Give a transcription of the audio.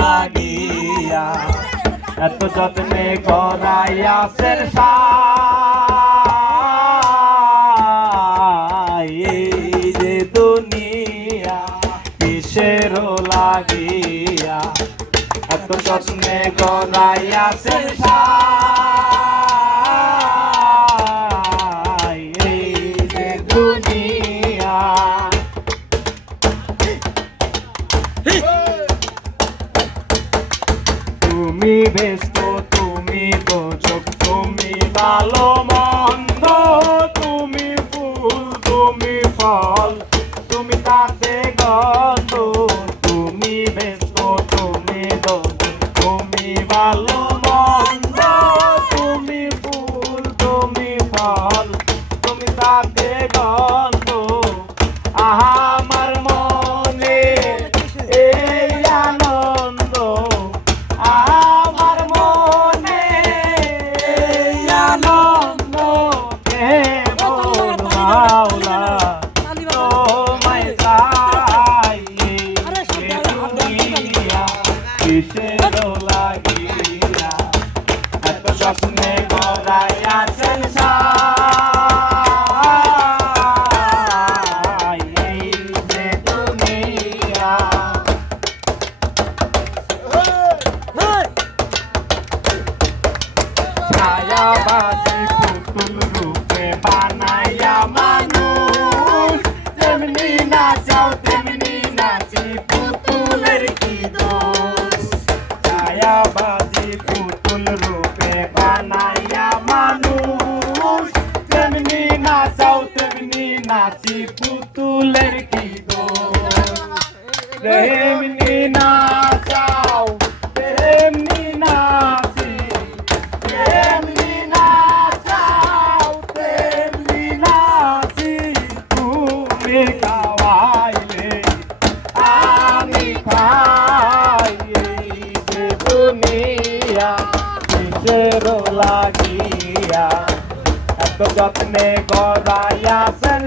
লাগিয়া এত যত্নে গড়াইয়াছেন এই যে দুনিয়া কিসের লাগিয়া এত যত্নে গড়াইয়াছেন এই যে দুনিয়া। তুমি ব্যস্ত তুমি বোঝক তুমি ভালো মন্দ তুমি ফুল তুমি ফল তুমি তাতে গন্ধ তুমি ব্যস্ত তুমি বোঝক তুমি ভালো মন্দ তুমি ফুল তুমি ফল তুমি তাতে গন্ধ। আহা আমার মনে এই আনন্দ আমার মনে আনন্দ কেবল মাওলা তোমায় চাই দুনিয়া কিসের লাগিয়া এত যত্নে গড়াইয়াছেন এই যে দুনিয়া। ছায়াবাদী পুতুল রূপে বানাইয়া মানুষ তেমনি নাচাও তেমনি নাচি পুতুলের কি দোষ। ছায়াবাদী পুতুল রূপে বানাইয়া মানুষ তেমনি নাচাও তেমনি নাচি পুতুলের কি দোষ। তেমনি নাচাও তেমনি নাচি তেমনি নাচাও তেমনি নাচি তুমি খাওয়াইলে আমি খাই এই যে দুনিয়া কিসের লাগিয়া এত যত্নে গড়াইয়াছেন